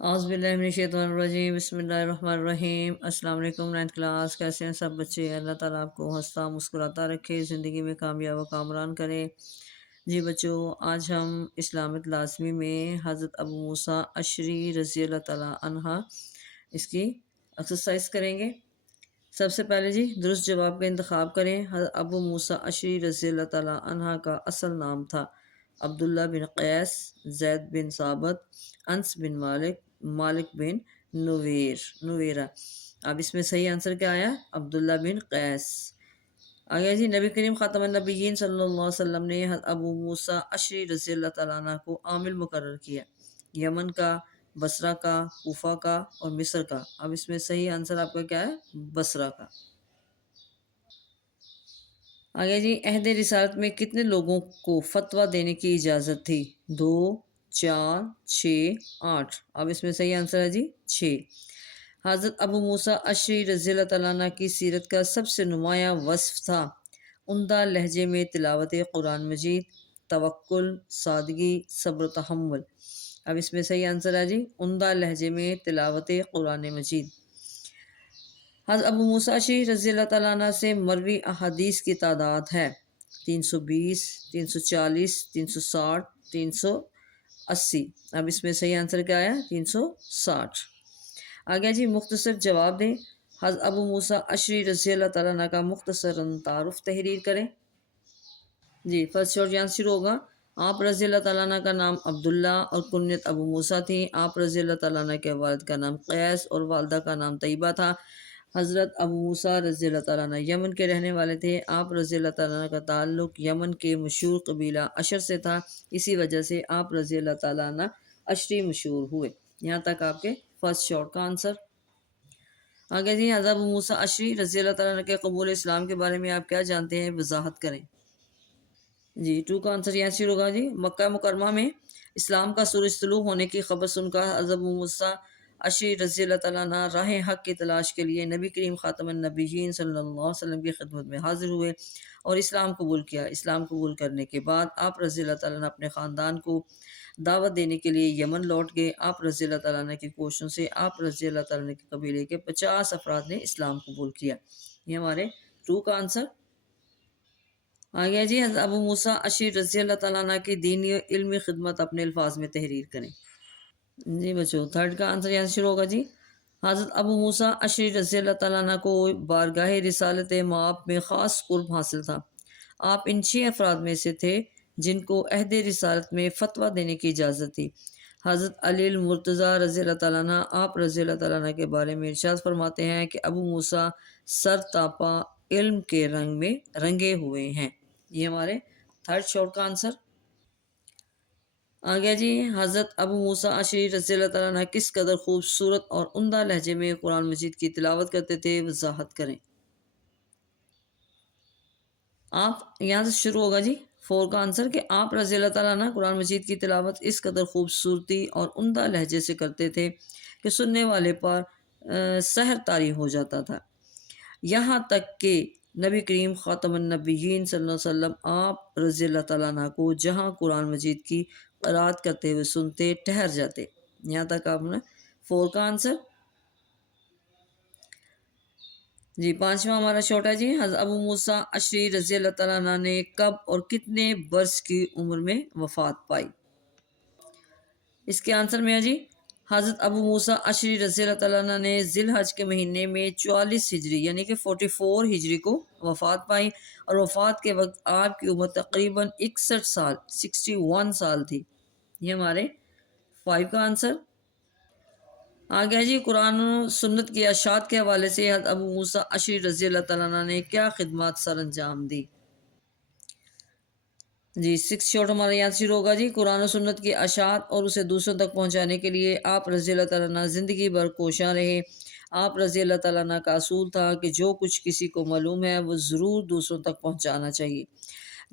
اعوذ باللہ من الشیطان الرجیم بسم اللہ الرحمن الرحیم۔ السلام علیکم نائنتھ کلاس، کیسے ہیں سب بچے؟ اللہ تعالیٰ آپ کو ہنستا مسکراتا رکھے، زندگی میں کامیاب و کامران کرے۔ جی بچوں، آج ہم اسلامک لازمی میں حضرت ابو موسیٰ اشعری رضی اللہ تعالیٰ عنہ اس کی ایکسرسائز کریں گے۔ سب سے پہلے جی درست جواب کا انتخاب کریں۔ حضرت ابو موسیٰ اشعری رضی اللہ تعالیٰ عنہ کا اصل نام تھا عبداللہ بن قیس، زید بن ثابت، انس بن مالک، مالک بن نویرہ۔ اب اس میں صحیح آنسر کیا آیا؟ عبداللہ بن قیس۔ آگے جی نبی کریم خاتم النبیین صلی اللہ علیہ وسلم نے ابو موسیٰ اشعری رضی اللہ تعالیٰ عنہ کو عامل مقرر کیا، یمن کا، بصرہ کا، کوفہ کا اور مصر کا۔ اب اس میں صحیح آنسر آپ کا کیا ہے؟ بصرہ کا۔ آگے جی عہد رسالت میں کتنے لوگوں کو فتویٰ دینے کی اجازت تھی؟ 2، 4، 6، 8۔ اب اس میں صحیح آنسر ہے جی 6۔ حضرت ابو موسیٰ اشعری رضی اللہ تعالیٰ عنہ کی سیرت کا سب سے نمایاں وصف تھا عمدہ لہجے میں تلاوت قرآن مجید، توکل، سادگی، صبر و تحمل۔ اب اس میں صحیح آنسر ہے جی عمدہ لہجے میں تلاوت قرآن مجید۔ حضرت ابو موسیٰ اشعری رضی اللہ تعالیٰ عنہ سے مروی احادیث کی تعداد ہے 320، 340، 360، 380۔ اب اس میں صحیح آنسر کیا آیا؟ 360۔ آگے جی مختصر جواب دیں۔ حضرت ابو موسیٰ اشعری رضی اللہ تعالیٰ عنہ کا مختصراً تعارف تحریر کریں۔ جی فرسٹ شارٹ یہاں شروع ہوگا۔ آپ رضی اللہ تعالیٰ عنہ کا نام عبداللہ اور کنیت ابو موسیٰ تھی۔ آپ رضی اللہ تعالیٰ عنہ کے والد کا نام قیس اور والدہ کا نام طیبہ تھا۔ حضرت ابو موسیٰ رضی اللہ تعالیٰ عنہ یمن کے رہنے والے تھے۔ آپ رضی اللہ تعالیٰ عنہ کا تعلق یمن کے مشہور قبیلہ اشر سے تھا، اسی وجہ سے آپ رضی اللہ تعالیٰ عنہ اشعری مشہور ہوئے۔ یہاں تک آپ کے فرسٹ شارٹ کا آنسر۔ آگے جی حضرت ابو موسیٰ اشعری رضی اللہ تعالیٰ عنہ کے قبول اسلام کے بارے میں آپ کیا جانتے ہیں؟ وضاحت کریں۔ جی 2 کا آنسر یہاں شروع ہوگا جی مکہ مکرمہ میں اسلام کا سورج طلوع ہونے کی خبر سن کر حضرت ابو موسیٰ اشعری رضی اللہ تعالیٰ عنہ راہ حق کی تلاش کے لیے نبی کریم خاتم النبیین صلی اللہ علیہ وسلم کی خدمت میں حاضر ہوئے اور اسلام قبول کیا۔ اسلام قبول کرنے کے بعد آپ رضی اللہ تعالیٰ عنہ اپنے خاندان کو دعوت دینے کے لیے یمن لوٹ گئے۔ آپ رضی اللہ تعالیٰ عنہ کی کوششوں سے آپ رضی اللہ تعالیٰ عنہ کے قبیلے کے 50 افراد نے اسلام قبول کیا۔ یہ ہمارے 2 کا آنسر۔ آگے جی حضرت ابو موسیٰ اشعری رضی اللہ تعالیٰ عنہ کی دینی اور علمی خدمت اپنے الفاظ میں تحریر کریں۔ جی بچوں 3 کا آنسر یہاں سے شروع ہوگا جی حضرت ابو موسیٰ اشعری رضی اللہ تعالیٰ عنہ کو بارگاہ رسالت مآب میں خاص قرب حاصل تھا۔ آپ ان 6 افراد میں سے تھے جن کو عہد رسالت میں فتویٰ دینے کی اجازت تھی۔ حضرت علی المرتضیٰ رضی اللہ تعالیٰ عنہ آپ رضی اللہ تعالیٰ عنہ کے بارے میں ارشاد فرماتے ہیں کہ ابو موسیٰ سر تاپا علم کے رنگ میں رنگے ہوئے ہیں۔ یہ ہمارے 3rd شارٹ کا آنسر۔ آگے جی حضرت ابو موسیٰ اشعری رضی اللہ تعالیٰ عنہ کس قدر خوبصورت اور عمدہ لہجے میں قرآن مجید کی تلاوت کرتے تھے؟ وضاحت کریں۔ آپ یہاں سے شروع ہوگا جی 4 کا آنسر کہ آپ رضی اللہ تعالیٰ عنہ قرآن مجید کی تلاوت اس قدر خوبصورتی اور عمدہ لہجے سے کرتے تھے کہ سننے والے پر سحر طاری ہو جاتا تھا، یہاں تک کہ نبی کریم خاتم النبیین صلی اللہ علیہ وسلم آپ رضی اللہ تعالیٰ عنہ کو جہاں قرآن مجید کی قرات کرتے ہوئے سنتے ٹھہر جاتے۔ یہاں تک آپ نے 4 کا آنسر۔ جی 5واں ہمارا شارٹ ہے جی حضرت ابو موسیٰ اشعری رضی اللہ تعالیٰ عنہ نے کب اور کتنے برس کی عمر میں وفات پائی؟ اس کے آنسر میں ہے جی حضرت ابو موسیٰ اشعری رضی اللہ تعالیٰ عنہ نے ذی الحج کے مہینے میں 44 ہجری یعنی کہ 44 ہجری کو وفات پائی، اور وفات کے وقت آپ کی عمر تقریباً 61 سال 61 سال تھی۔ یہ ہمارے 5 کا آنسر۔ آگے جی قرآن و سنت کی اشاعت کے حوالے سے حضرت ابو موسیٰ اشعری رضی اللہ تعالیٰ عنہ نے کیا خدمات سر انجام دی؟ جی 6 شارٹ ہمارا یہاں شروع ہوگا جی قرآن و سنت کی اشاعت اور اسے دوسروں تک پہنچانے کے لیے آپ رضی اللہ تعالیٰ عنہ زندگی بھر کوشاں رہے۔ آپ رضی اللہ تعالیٰ عنہ کا اصول تھا کہ جو کچھ کسی کو معلوم ہے وہ ضرور دوسروں تک پہنچانا چاہیے۔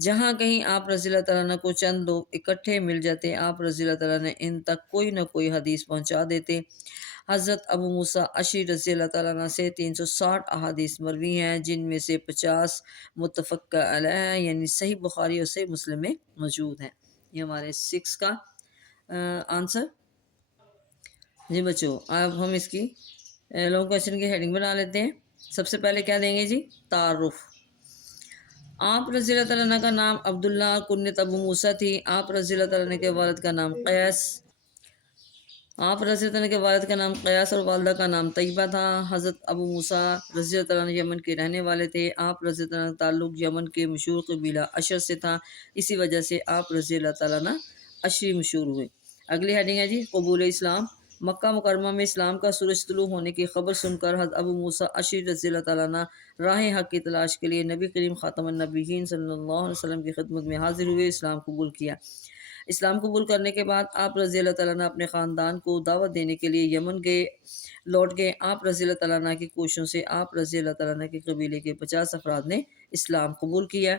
جہاں کہیں آپ رضی اللہ تعالیٰ عنہ کو چند لوگ اکٹھے مل جاتے، آپ رضی اللہ تعالیٰ عنہ ان تک کوئی نہ کوئی حدیث پہنچا دیتے۔ حضرت ابو موسیٰ اشعری رضی اللہ تعالیٰ عنہ سے 360 احادیث مروی ہیں، جن میں سے 50 متفق علیہ ہیں، یعنی صحیح بخاری اور صحیح مسلم میں موجود ہیں۔ یہ ہمارے 6 کا آنسر۔ جی بچوں، اب ہم اس کی لانگ کویشچن کی ہیڈنگ بنا لیتے ہیں۔ سب سے پہلے کیا دیں گے جی؟ تعارف۔ آپ رضی اللہ تعالیٰ عنہ کا نام عبداللہ، کنیت ابو موسیٰ تھی۔ آپ رضی اللہ تعالیٰ عنہ کے والد کا نام قیس، آپ رضی اللہ عنہ کے والد کا نام قیاس اور والدہ کا نام طیبہ تھا۔ حضرت ابو موسیٰ رضی اللہ تعالیٰ عنہ یمن کے رہنے والے تھے۔ آپ رضی اللہ تعالیٰ عنہ کا تعلق یمن کے مشہور قبیلہ اشر سے تھا، اسی وجہ سے آپ رضی اللہ تعالیٰ عنہ اشری مشہور ہوئے۔ اگلی ہیڈنگ ہے جی قبول اسلام۔ مکہ مکرمہ میں اسلام کا سورج طلوع ہونے کی خبر سن کر حضرت ابو موسیٰ اشری رضی اللہ تعالیٰ عنہ راہ حق کی تلاش کے لیے نبی کریم خاتم النبیین صلی اللہ علیہ وسلم کی خدمت میں حاضر ہوئے، اسلام قبول کیا۔ اسلام قبول کرنے کے بعد آپ رضی اللہ تعالیٰ عنہ اپنے خاندان کو دعوت دینے کے لیے یمن لوٹ گئے۔ آپ رضی اللہ تعالیٰ عنہ کی کوششوں سے آپ رضی اللہ تعالیٰ عنہ کے قبیلے کے 50 افراد نے اسلام قبول کیا۔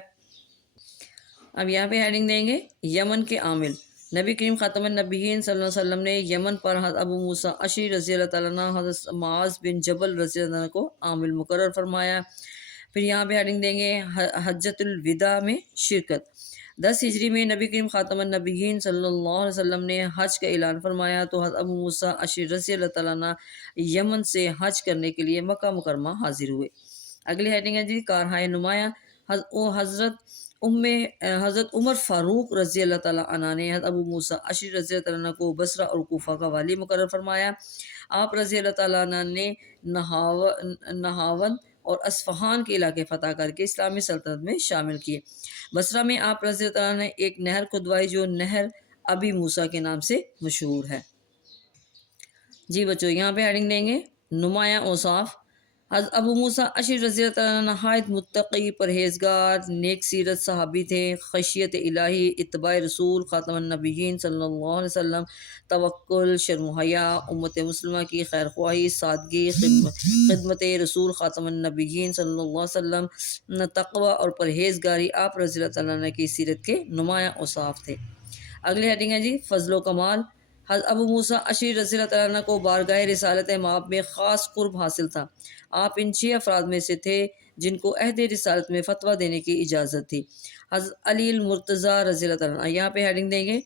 اب یہاں پہ ہیڈنگ دیں گے یمن کے عامل۔ نبی کریم خاتم النبیین صلی اللہ علیہ وسلم نے یمن پر حضرت ابو موسیٰ اشعری رضی اللہ تعالیٰ عنہ حضرت معاذ بن جبل رضی اللہ عنہ کو عامل مقرر فرمایا۔ پھر یہاں پہ ہیڈنگ دیں گے حجۃ الوداع میں شرکت۔ 10 ہجری میں نبی کریم خاتم النبیین صلی اللہ علیہ وسلم نے حج کا اعلان فرمایا تو حضرت ابو موسیٰ اشعری رضی اللہ تعالیٰ عنہ یمن سے حج کرنے کے لیے مکہ مکرمہ حاضر ہوئے۔ اگلی ہیڈنگ ہے جی کارہائے نمایاں۔ حضرت عمر فاروق رضی اللہ تعالیٰ عنہ نے حضرت ابو موسیٰ اشعری رضی اللہ تعالیٰ عنہ کو بصرہ اور کوفہ کا والی مقرر فرمایا۔ آپ رضی اللہ تعالیٰ عنہ نے نہاون اور اصفہان کے علاقے فتح کر کے اسلامی سلطنت میں شامل کیے۔ بصرہ میں آپ رضی اللہ تعالیٰ عنہ نے ایک نہر کھدوائی جو نہر ابی موسیٰ کے نام سے مشہور ہے۔ جی بچوں، یہاں پہ ہیڈنگ دیں گے نمایاں اوصاف۔ حضرت ابو موسیٰ اشعری رضی اللہ تعالیٰ عنہ نہایت متقی، پرہیزگار، نیک سیرت صحابی تھے۔ خشیت الہی، اتباع رسول خاتم النبیین صلی اللہ علیہ وسلم، توکل، شرم و حیا، امت مسلمہ کی خیر خواہی، سادگی، خدمت رسول خاتم النبیین صلی اللہ علیہ وسلم، تقوی اور پرہیزگاری آپ رضی اللہ تعالیٰ عنہ کی سیرت کے نمایاں اوصاف تھے۔ اگلی ہیڈنگ ہے جی فضل و کمال۔ حضرت ابو موسیٰ اشعری رضی اللہ تعالیٰ عنہ کو بارگاہ رسالت مآب میں خاص قرب حاصل تھا۔ آپ ان 6 افراد میں سے تھے جن کو عہد رسالت میں فتویٰ دینے کی اجازت تھی۔ حضرت علی المرتضیٰ رضی اللہ تعالیٰ عنہ، یہاں پہ ہیڈنگ دیں گے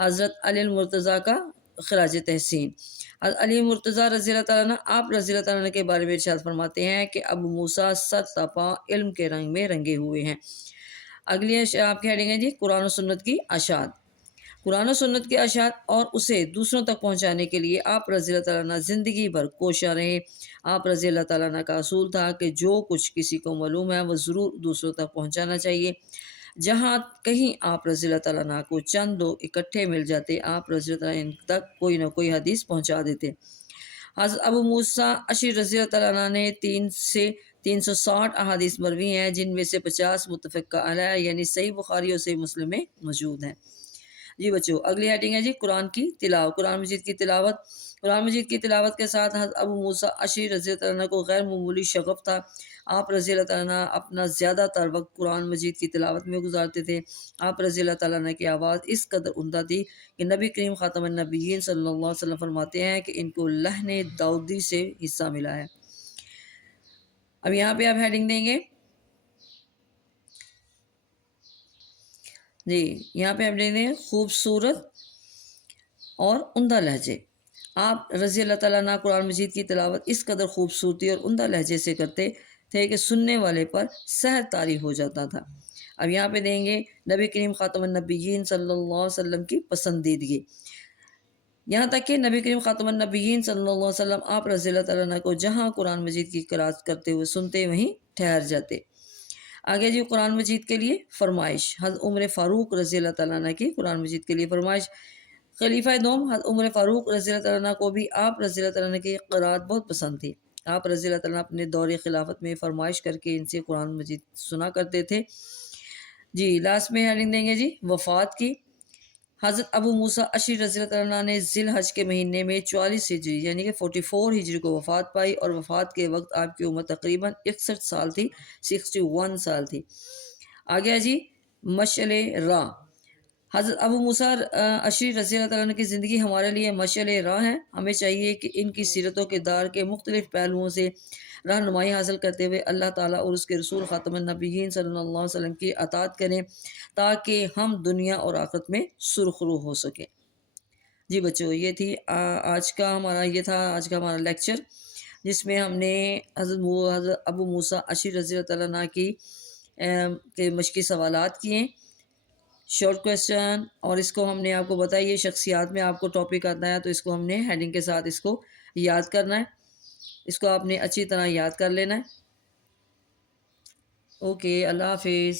حضرت علی المرتضیٰ کا خراج تحسین۔ حضرت علی مرتضیٰ رضی اللہ تعالیٰ عنہ آپ رضی اللہ تعالیٰ عنہ کے بارے میں ارشاد فرماتے ہیں کہ ابو موسیٰ سرتپا علم کے رنگ میں رنگے ہوئے ہیں۔ اگلی آپ کی ہیڈنگ ہے جی قرآن و سنت کی اشاعت۔ قرآن و سنت کے اشاعت اور اسے دوسروں تک پہنچانے کے لیے آپ رضی اللہ تعالیٰ عنہ زندگی بھر کوشاں رہے۔ آپ رضی اللہ تعالیٰ عنہ کا اصول تھا کہ جو کچھ کسی کو معلوم ہے وہ ضرور دوسروں تک پہنچانا چاہیے۔ جہاں کہیں آپ رضی اللہ تعالیٰ عنہ کو چند لوگ اکٹھے مل جاتے، آپ رضی اللہ تعالیٰ عنہ تک کوئی نہ کوئی حدیث پہنچا دیتے۔ حضرت ابو موسیٰ اشعری رضی اللہ تعالیٰ عنہ نے 360 احادیث مروی ہیں، جن میں سے 50 متفقہ علیہ یعنی صحیح بخاری اور صحیح مسلم میں موجود ہیں۔ جی بچوں، اگلی ہیڈنگ ہے جی قرآن کی تلاوت، قرآن مجید کی تلاوت۔ قرآن مجید کی تلاوت کے ساتھ حضرت ابو موسیٰ اشعری رضی اللہ تعالیٰ عنہ کو غیر معمولی شغف تھا۔ آپ رضی اللہ تعالیٰ عنہ اپنا زیادہ تر وقت قرآن مجید کی تلاوت میں گزارتے تھے۔ آپ رضی اللہ تعالیٰ عنہ کی آواز اس قدر عمدہ تھی کہ نبی کریم خاتم النبیین صلی اللہ علیہ وسلم فرماتے ہیں کہ ان کو لحن داؤدی سے حصہ ملا ہے۔ اب یہاں پہ آپ ہیڈنگ دیں گے جی، یہاں پہ ہم دیکھتے ہیں خوبصورت اور عمدہ لہجے۔ آپ رضی اللہ تعالیٰ عنہ قرآن مجید کی تلاوت اس قدر خوبصورتی اور عمدہ لہجے سے کرتے تھے کہ سننے والے پر سحر طاری ہو جاتا تھا۔ اب یہاں پہ دیں گے نبی کریم خاتم النبیین صلی اللہ علیہ وسلم کی پسندیدگی۔ یہاں تک کہ نبی کریم خاتم النبیین صلی اللہ علیہ وسلم آپ رضی اللہ تعالیٰ عنہ کو جہاں قرآن مجید کی قرات کرتے ہوئے سنتے وہیں ٹھہر جاتے۔ آگے جی قرآن مجید کے لیے فرمائش۔ حضرت عمر فاروق رضی اللہ تعالیٰ عنہ کی قرآن مجید کے لیے فرمائش۔ خلیفہ دوم حضرت عمر فاروق رضی اللہ تعالیٰ عنہ کو بھی آپ رضی اللہ تعالیٰ عنہ کی قرات بہت پسند تھی۔ آپ رضی اللہ تعالیٰ عنہ اپنے دور خلافت میں فرمائش کر کے ان سے قرآن مجید سنا کرتے تھے۔ جی لاسٹ میں ہیڈنگ دیں گے جی وفات کی۔ حضرت ابو موسیٰ اشعری رضی اللہ تعالیٰ عنہ نے ذی الحج کے مہینے میں 44 ہجری یعنی کہ 44 ہجری کو وفات پائی، اور وفات کے وقت آپ کی عمر تقریباً 61 سال تھی، 61 سال تھی۔ آگیا جی مشعل راہ۔ حضرت ابو موسیٰ اشعری رضی اللہ تعالیٰ عنہ کی زندگی ہمارے لیے مشعل راہ ہے۔ ہمیں چاہیے کہ ان کی سیرت و کردار کے مختلف پہلوؤں سے رہنمائی حاصل کرتے ہوئے اللہ تعالیٰ اور اس کے رسول خاتم النبیین صلی اللہ علیہ وسلم کی اطاعت کریں تاکہ ہم دنیا اور آخرت میں سرخرو ہو سکیں۔ جی بچوں، یہ تھی آج کا ہمارا لیکچر، جس میں ہم نے حضرت ابو موسیٰ اشعری رضی اللہ تعالیٰ عنہ کے مشقی سوالات کیے، شارٹ کویسچن، اور اس کو ہم نے آپ کو بتایا یہ شخصیات میں آپ کو ٹاپک آتا ہے تو اس کو ہم نے ہیڈنگ کے ساتھ اس کو یاد کرنا ہے، اس کو آپ نے اچھی طرح یاد کر لینا ہے۔ اوکے، اللہ حافظ۔